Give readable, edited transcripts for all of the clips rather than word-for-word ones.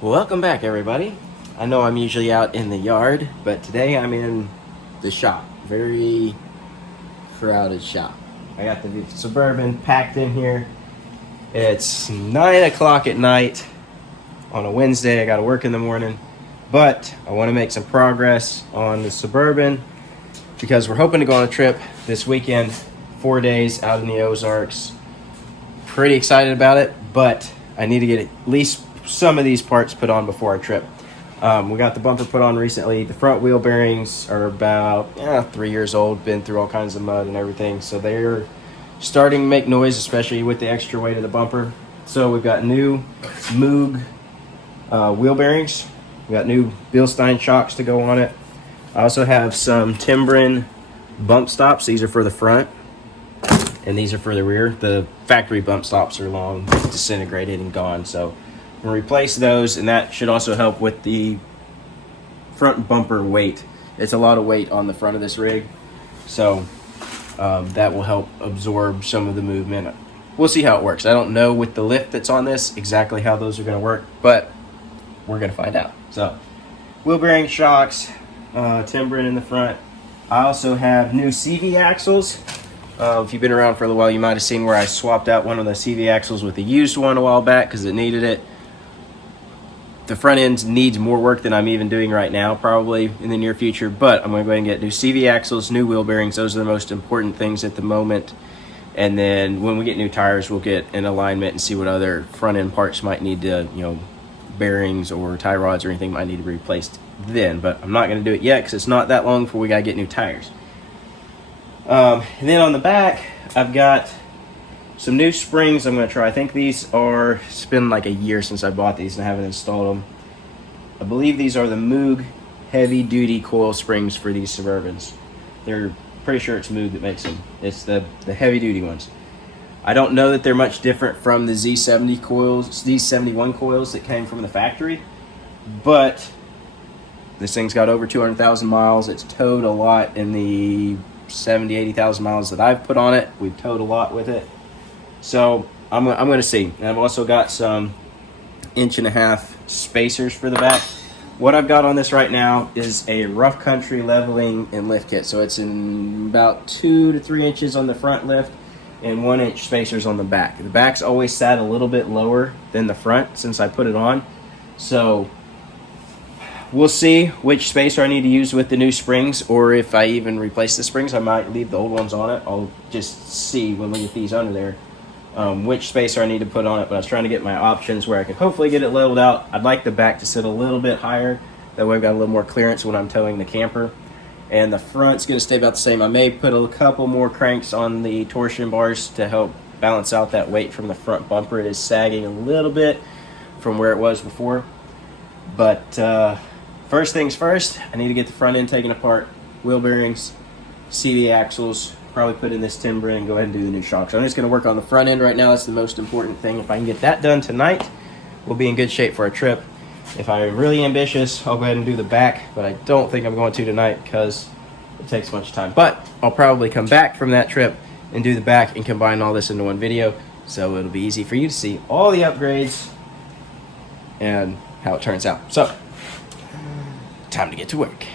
Welcome back, everybody. I know I'm usually out in the yard, but today I'm in the shop. Very crowded shop. I got the Suburban packed in here. It's 9 o'clock at night on a Wednesday. I got to work in the morning, but I want to make some progress on the Suburban because we're hoping to go on a trip this weekend, 4 days out in the Ozarks. Pretty excited about it, but I need to get at least some of these parts put on before our trip. We got the bumper put on recently. The front wheel bearings are about 3 years old, been through all kinds of mud and everything, so they're starting to make noise, especially with the extra weight of the bumper. So we've got new Moog wheel bearings. We got new Bilstein shocks to go on it. I also have some Timbren bump stops. These are for the front and these are for the rear. The factory bump stops are long disintegrated and gone, so we'll replace those, and that should also help with the front bumper weight. It's a lot of weight on the front of this rig, so that will help absorb some of the movement. We'll see how it works. I don't know with the lift that's on this exactly how those are going to work, but we're going to find out. So wheel bearing shocks, Timbren in the front. I also have new CV axles. If you've been around for a little while, you might have seen where I swapped out one of the CV axles with a used one a while back because it needed it. The front end needs more work than I'm even doing right now, probably in the near future, but I'm going to go ahead and get new CV axles, new wheel bearings. Those are the most important things at the moment. And then when we get new tires, we'll get an alignment and see what other front end parts might need to, bearings or tie rods or anything might need to be replaced then. But I'm not going to do it yet because it's not that long before we got to get new tires. And then on the back, I've got some new springs I'm going to try. I think these are, it's been like a year since I bought these and I haven't installed them. I believe these are the Moog heavy duty coil springs for these Suburbans. They're pretty sure it's Moog that makes them. It's the heavy duty ones. I don't know that they're much different from the Z70 coils, Z71 coils that came from the factory, but this thing's got over 200,000 miles. It's towed a lot in the 80,000 miles that I've put on it. We've towed a lot with it. So I'm going to see. And I've also got some 1.5-inch spacers for the back. What I've got on this right now is a rough country leveling and lift kit. So it's in about 2 to 3 inches on the front lift and 1-inch spacers on the back. The back's always sat a little bit lower than the front since I put it on. So we'll see which spacer I need to use with the new springs, or if I even replace the springs, I might leave the old ones on it. I'll just see when we get these under there which spacer I need to put on it, but I was trying to get my options where I could hopefully get it leveled out. I'd like the back to sit a little bit higher. That way I've got a little more clearance when I'm towing the camper. And the front's going to stay about the same. I may put a couple more cranks on the torsion bars to help balance out that weight from the front bumper. It is sagging a little bit from where it was before. But first things first, I need to get the front end taken apart, wheel bearings, CV axles, probably put in this Timbren and go ahead and do the new shocks. I'm just going to work on the front end right now. That's the most important thing. If I can get that done tonight, we'll be in good shape for our trip. If I'm really ambitious, I'll go ahead and do the back, but I don't think I'm going to tonight because it takes much time. But I'll probably come back from that trip and do the back and combine all this into one video, so it'll be easy for you to see all the upgrades and how it turns out. So, time to get to work.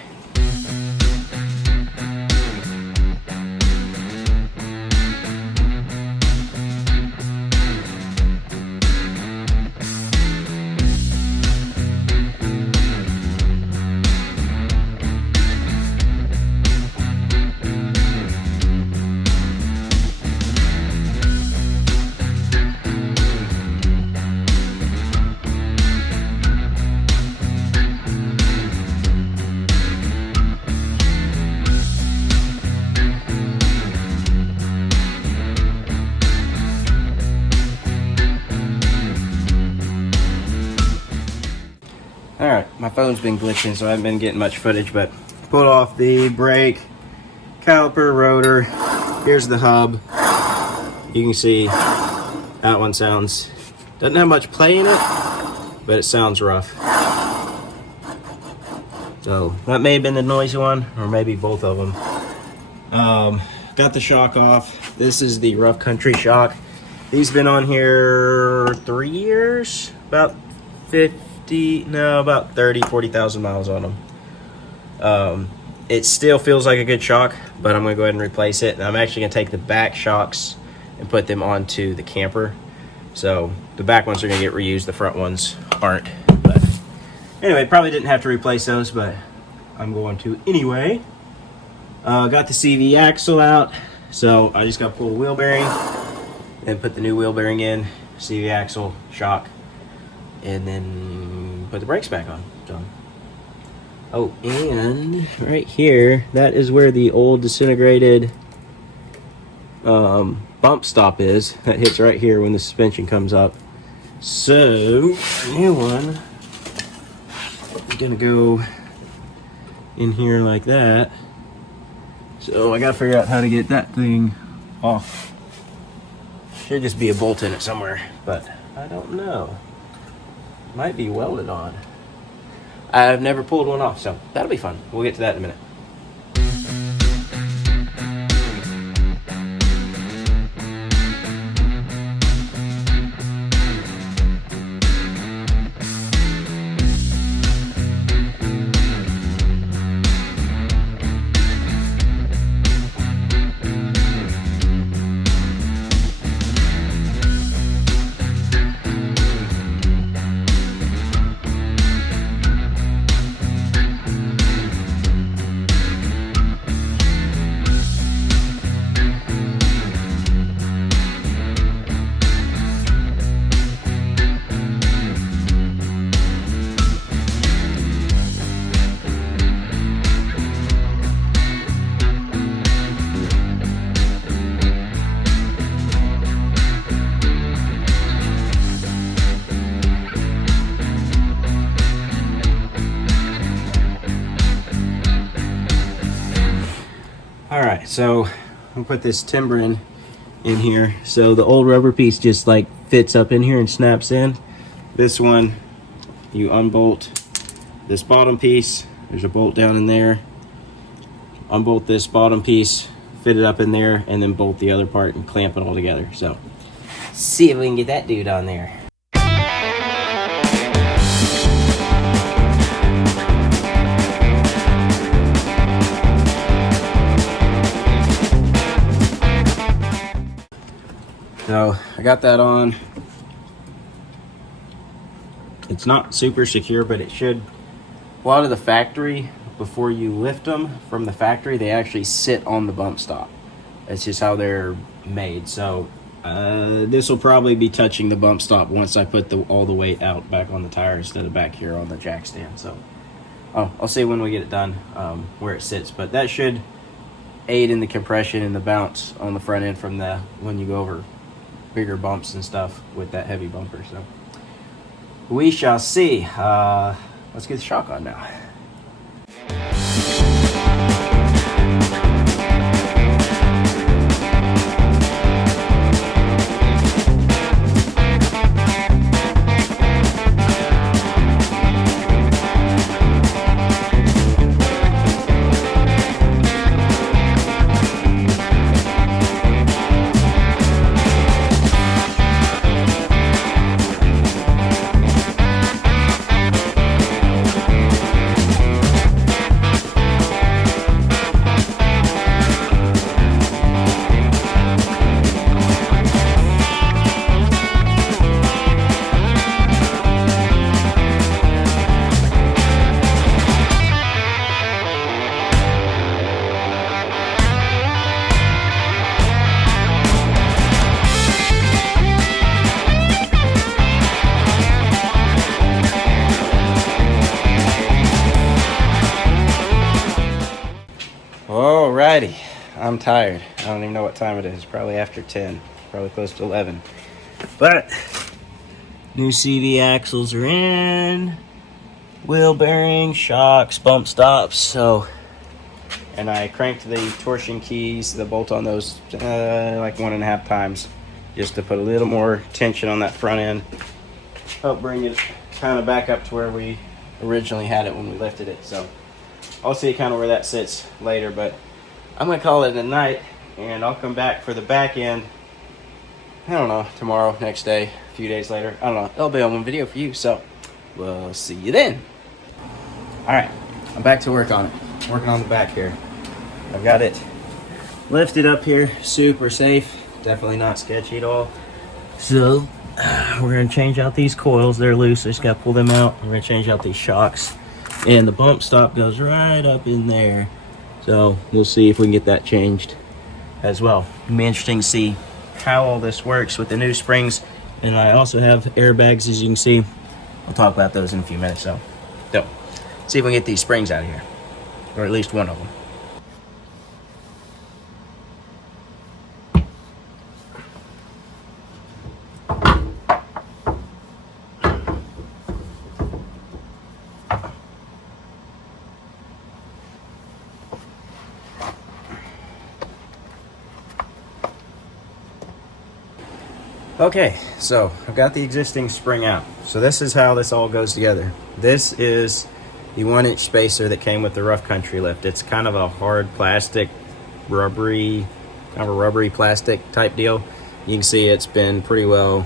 Alright, my phone's been glitching, so I haven't been getting much footage, but pulled off the brake, caliper, rotor. Here's the hub. You can see that one doesn't have much play in it, but it sounds rough. So that may have been the noisy one, or maybe both of them. Got the shock off. This is the rough country shock. These been on here 3 years, about about 40,000 miles on them. It still feels like a good shock, but I'm going to go ahead and replace it. And I'm actually going to take the back shocks and put them onto the camper. So the back ones are going to get reused. The front ones aren't. But anyway, probably didn't have to replace those, but I'm going to anyway. Got the CV axle out. So I just got to pull the wheel bearing and put the new wheel bearing in, CV axle, shock, and then put the brakes back on. So, oh, and right here, that is where the old disintegrated bump stop is. That hits right here when the suspension comes up. So, a new one is gonna go in here like that. So I gotta figure out how to get that thing off. Should just be a bolt in it somewhere, but I don't know. Might be welded on. I've never pulled one off, so that'll be fun. We'll get to that in a minute. Alright, so I'll put this timbering in here. So the old rubber piece just like fits up in here and snaps in. This one, you unbolt this bottom piece. There's a bolt down in there. Unbolt this bottom piece, fit it up in there, and then bolt the other part and clamp it all together. So, see if we can get that dude on there. So I got that on. It's not super secure, but it should. A lot of the factory, before you lift them from the factory, they actually sit on the bump stop. That's just how they're made. So this will probably be touching the bump stop once I put all the weight out back on the tire instead of back here on the jack stand. So I'll see when we get it done where it sits, but that should aid in the compression and the bounce on the front end from the when you go over bigger bumps and stuff with that heavy bumper. So we shall see. Let's get the shock on now. Alrighty, I'm tired. I don't even know what time it is. Probably after 10, probably close to 11. But new CV axles are in, wheel bearing, shocks, bump stops. So, and I cranked the torsion keys, the bolt on those like 1.5 times, just to put a little more tension on that front end. Help bring it kind of back up to where we originally had it when we lifted it. So I'll see kind of where that sits later, but I'm going to call it a night, and I'll come back for the back end, I don't know, tomorrow, next day, a few days later. I don't know. It'll be on one video for you. So we'll see you then. All right, I'm back to work on it. Working on the back here. I've got it lifted up here, super safe, definitely not sketchy at all. So we're gonna change out these coils. They're loose, I just gotta pull them out. We're gonna change out these shocks, and the bump stop goes right up in there. So we'll see if we can get that changed as well. It'll be interesting to see how all this works with the new springs. And I also have airbags, as you can see. I'll talk about those in a few minutes. So see if we can get these springs out of here, or at least one of them. Okay, so I've got the existing spring out. So this is how this all goes together. This is the 1-inch spacer that came with the rough country lift. It's kind of a hard plastic, rubbery plastic type deal. You can see it's been pretty well,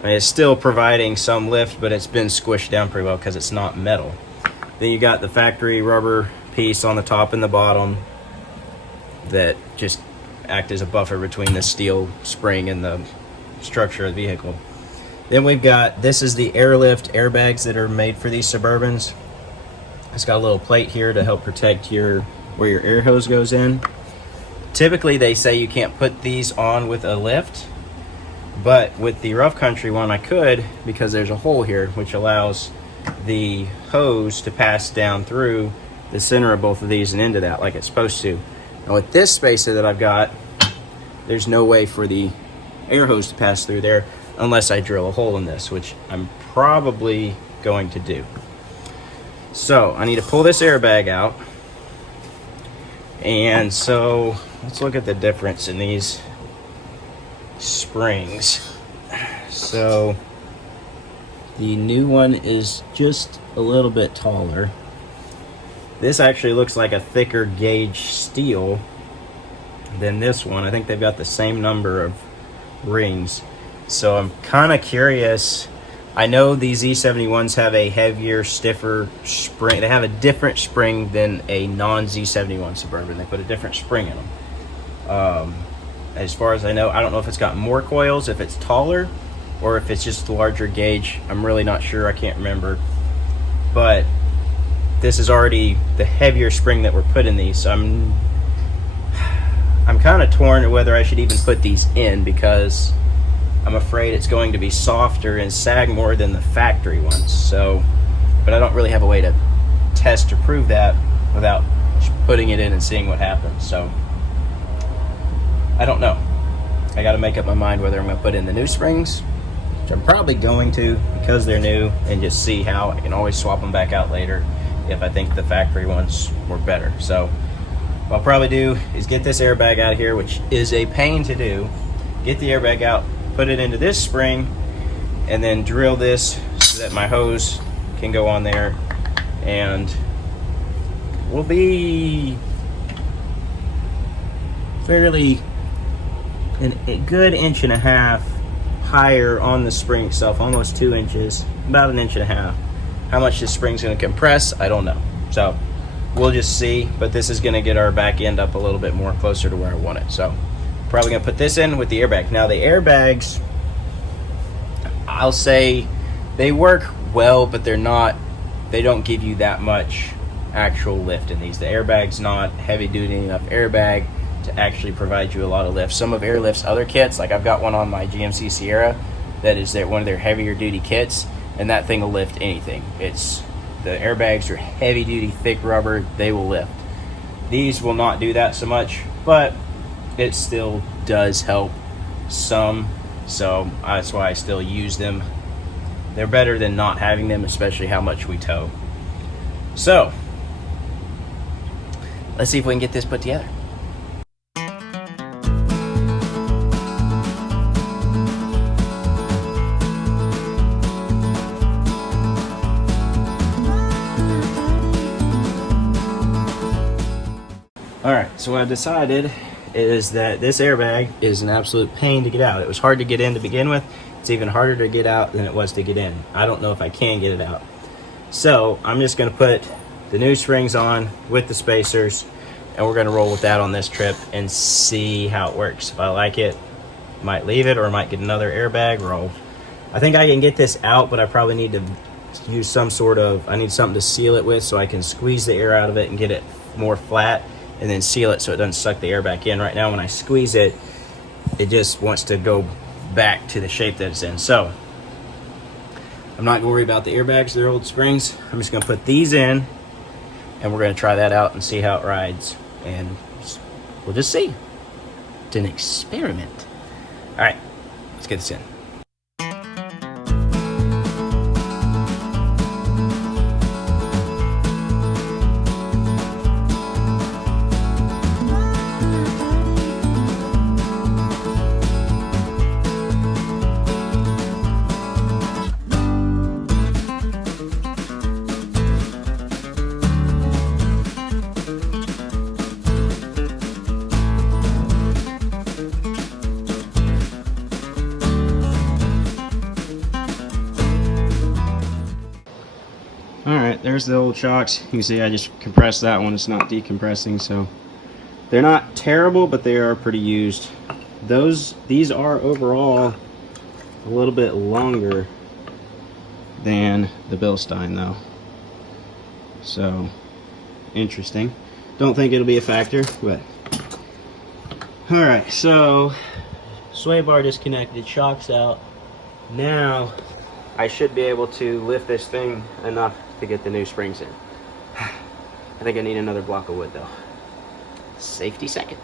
I mean, it's still providing some lift, but it's been squished down pretty well because it's not metal. Then you got the factory rubber piece on the top and the bottom that just act as a buffer between the steel spring and the structure of the vehicle. Then we've got, this is the airlift airbags that are made for these Suburbans. It's got a little plate here to help protect where your air hose goes in. Typically they say you can't put these on with a lift, but with the rough country one I could, because there's a hole here which allows the hose to pass down through the center of both of these and into that like it's supposed to. Now with this spacer that I've got, there's no way for the air hose to pass through there unless I drill a hole in this, which I'm probably going to do. So I need to pull this airbag out. And so let's look at the difference in these springs. So the new one is just a little bit taller. This actually looks like a thicker gauge steel than this one. I think they've got the same number of rings. So I'm kind of curious. I know these Z71s have a heavier, stiffer spring. They have a different spring than a non-Z71 Suburban. They put a different spring in them. As far as I know, I don't know if it's got more coils, if it's taller, or if it's just a larger gauge. I'm really not sure. I can't remember. But this is already the heavier spring that we're putting these. So I'm kind of torn to whether I should even put these in, because I'm afraid it's going to be softer and sag more than the factory ones. So, but I don't really have a way to test or prove that without putting it in and seeing what happens. So I don't know. I got to make up my mind whether I'm going to put in the new springs, which I'm probably going to because they're new, and just see how. I can always swap them back out later if I think the factory ones were better. So what I'll probably do is get this airbag out of here, which is a pain to do. Get the airbag out, put it into this spring, and then drill this so that my hose can go on there, and we'll be fairly a good 1.5 inches higher on the spring itself, almost 2 inches, about 1.5 inches. How much this spring's going to compress, I don't know. So we'll just see, but this is going to get our back end up a little bit more closer to where I want it. So probably going to put this in with the airbag. Now the airbags, I'll say they work well, but they don't give you that much actual lift in these. The airbag's not heavy duty enough airbag to actually provide you a lot of lift. Some of Airlift's other kits, like I've got one on my GMC Sierra that is one of their heavier duty kits, and that thing will lift anything. The airbags are heavy duty, thick rubber, they will lift. These will not do that so much, but it still does help some, so that's why I still use them. They're better than not having them, especially how much we tow. So let's see if we can get this put together. Alright, so what I decided is that this airbag is an absolute pain to get out. It was hard to get in to begin with, It's even harder to get out than it was to get in. I don't know if I can get it out. So I'm just gonna put the new springs on with the spacers, and we're gonna roll with that on this trip and see how it works. If I like it, might leave it, or I might get another airbag roll. I think I can get this out, but I probably need to use some sort of, I need something to seal it with so I can squeeze the air out of it and get it more flat, and then seal it so it doesn't suck the air back in. Right now when I squeeze it, it just wants to go back to the shape that it's in. So I'm not gonna worry about the airbags, they're old springs. I'm just gonna put these in, and we're gonna try that out and see how it rides, and we'll just see. It's an experiment. All right, let's get this in. Alright, there's the old shocks. You can see I just compressed that one. It's not decompressing, so they're not terrible, but they are pretty used. These are overall a little bit longer than the Bilstein though. So interesting. Don't think it'll be a factor, but alright, so sway bar disconnected, shocks out. Now I should be able to lift this thing enough to get the new springs in. I think I need another block of wood though. Safety second.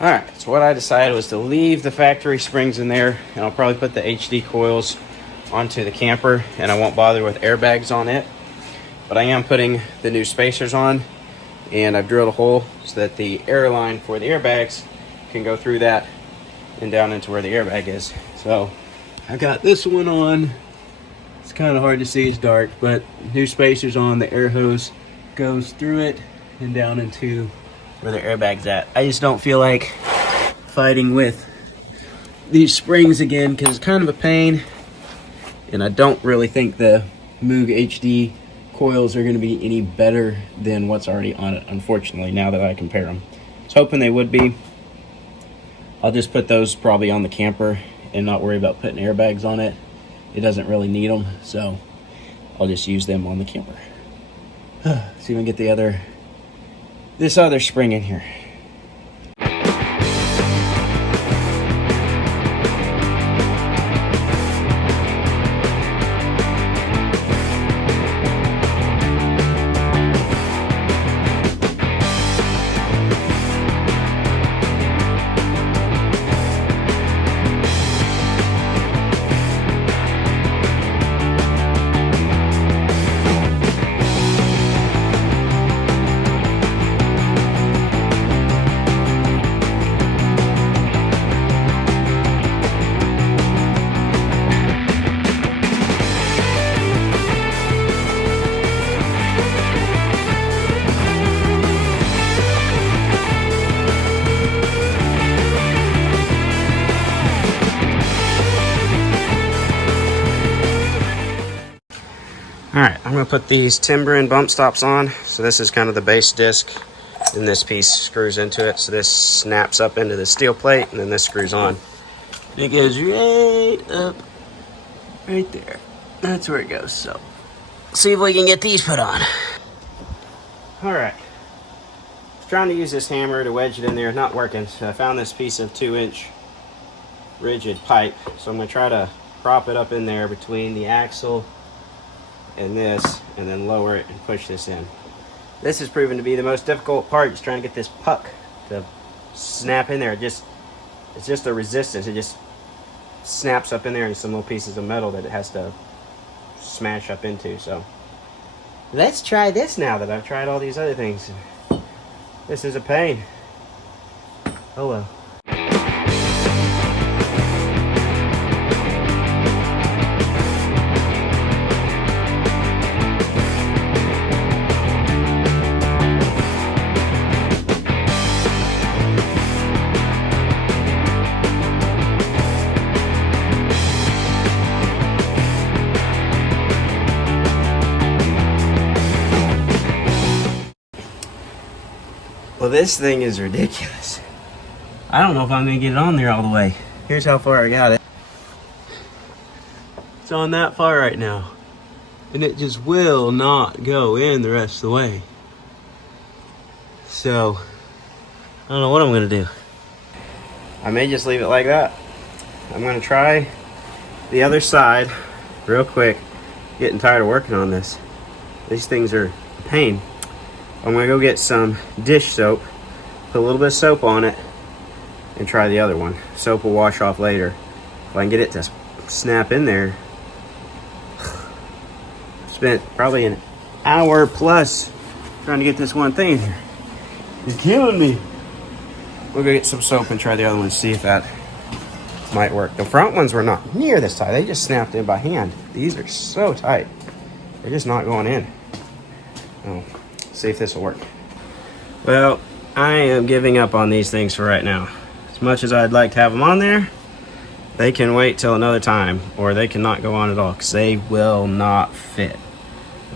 Alright, so what I decided was to leave the factory springs in there, and I'll probably put the HD coils onto the camper, and I won't bother with airbags on it. But I am putting the new spacers on, and I've drilled a hole so that the air line for the airbags can go through that and down into where the airbag is. So I got this one on. It's kind of hard to see, it's dark, but new spacers on, the air hose goes through it and down into where the airbag's at. I just don't feel like fighting with these springs again because it's kind of a pain. And I don't really think the Moog HD coils are going to be any better than what's already on it, unfortunately, now that I compare them. I was hoping they would be. I'll just put those probably on the camper and not worry about putting airbags on it. It doesn't really need them, so I'll just use them on the camper. See if we can get this other spring in here. Alright, I'm going to put these timber and bump stops on. So this is kind of the base disc, and this piece screws into it. So this snaps up into the steel plate, and then this screws on. And it goes right up, right there. That's where it goes. So, see if we can get these put on. Alright, trying to use this hammer to wedge it in there, not working. So I found this piece of 2-inch rigid pipe. So I'm going to try to prop it up in there between the axle and this, and then lower it and push this in. This has proven to be the most difficult part, just trying to get this puck to snap in there. It's just a resistance. It just snaps up in there, and some little pieces of metal that it has to smash up into. So let's try this now that I've tried all these other things. This is a pain. Oh well. Well, this thing is ridiculous. I don't know if I'm gonna get it on there all the way. Here's how far I got it. It's on that far right now. And it just will not go in the rest of the way. So, I don't know what I'm gonna do. I may just leave it like that. I'm gonna try the other side real quick. Getting tired of working on this. These things are a pain. I'm gonna go get some dish soap, put a little bit of soap on it, and try the other one. Soap will wash off later. If I can get it to snap in there. Spent probably an hour plus trying to get this one thing in here. It's killing me. We'll go get some soap and try the other one, see if that might work. The front ones were not near this tight. They just snapped in by hand. These are so tight. They're just not going in. Oh, see if this will work. Well, I am giving up on these things for right now. As much as I'd like to have them on there, they can wait till another time, or they cannot go on at all because they will not fit.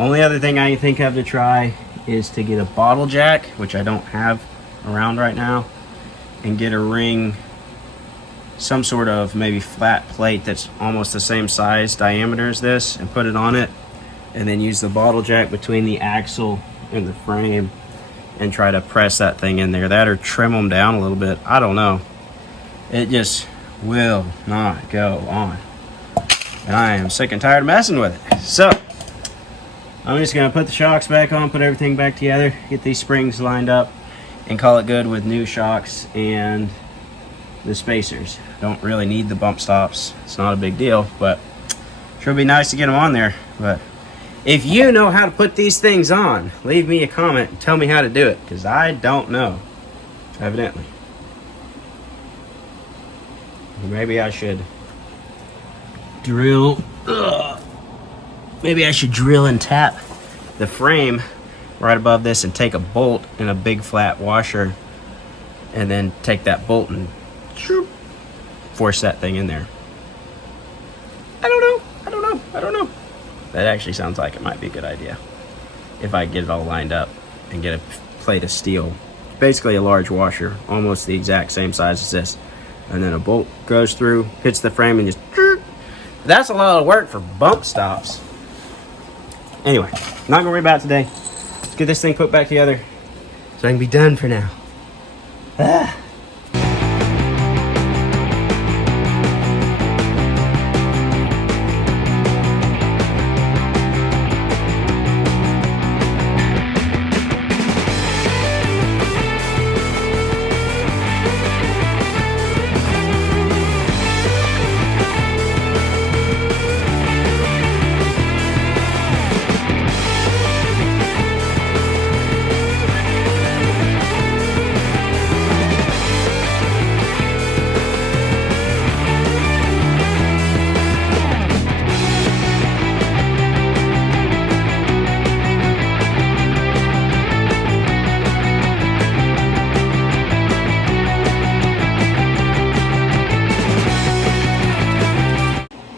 Only other thing I can think of to try is to get a bottle jack, which I don't have around right now, and get a ring, some sort of maybe flat plate that's almost the same size diameter as this, and put it on it, and then use the bottle jack between the axle and the frame and try to press that thing in there. That or trim them down a little bit. I don't know. It just will not go on. And I am sick and tired of messing with it. So, I'm just gonna put the shocks back on, put everything back together, get these springs lined up, and call it good with new shocks and the spacers. Don't really need the bump stops. It's not a big deal, but sure would be nice to get them on there. But if you know how to put these things on, leave me a comment and tell me how to do it, because I don't know, evidently. Maybe I should drill. Maybe I should drill and tap the frame right above this and take a bolt in a big flat washer and then take that bolt and force that thing in there. I don't know. That actually sounds like it might be a good idea. If I get it all lined up and get a plate of steel. Basically a large washer, almost the exact same size as this. And then a bolt goes through, hits the frame, and just... That's a lot of work for bump stops. Anyway, not gonna worry about it today. Let's get this thing put back together so I can be done for now.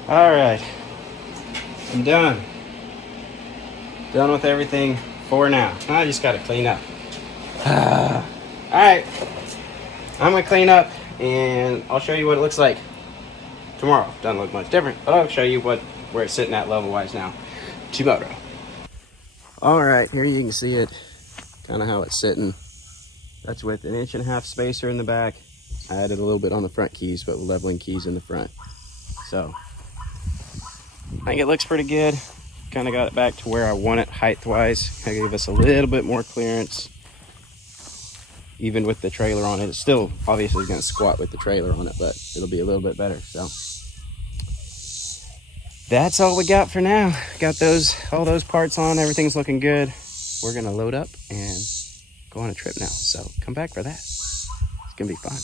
Alright, I'm done with everything for now. I just gotta clean up. Alright, I'm gonna clean up and I'll show you what it looks like tomorrow. Doesn't look much different, but I'll show you where it's sitting at level wise now tomorrow. Alright, here you can see it, kind of how it's sitting. That's with 1.5 inch spacer in the back. I added a little bit on the front keys, but leveling keys in the front. So I think it looks pretty good. Kind of got it back to where I want it height-wise. I gave us a little bit more clearance. Even with the trailer on it. It's still obviously going to squat with the trailer on it, but it'll be a little bit better. So that's all we got for now. Got all those parts on. Everything's looking good. We're going to load up and go on a trip now. So come back for that. It's going to be fun.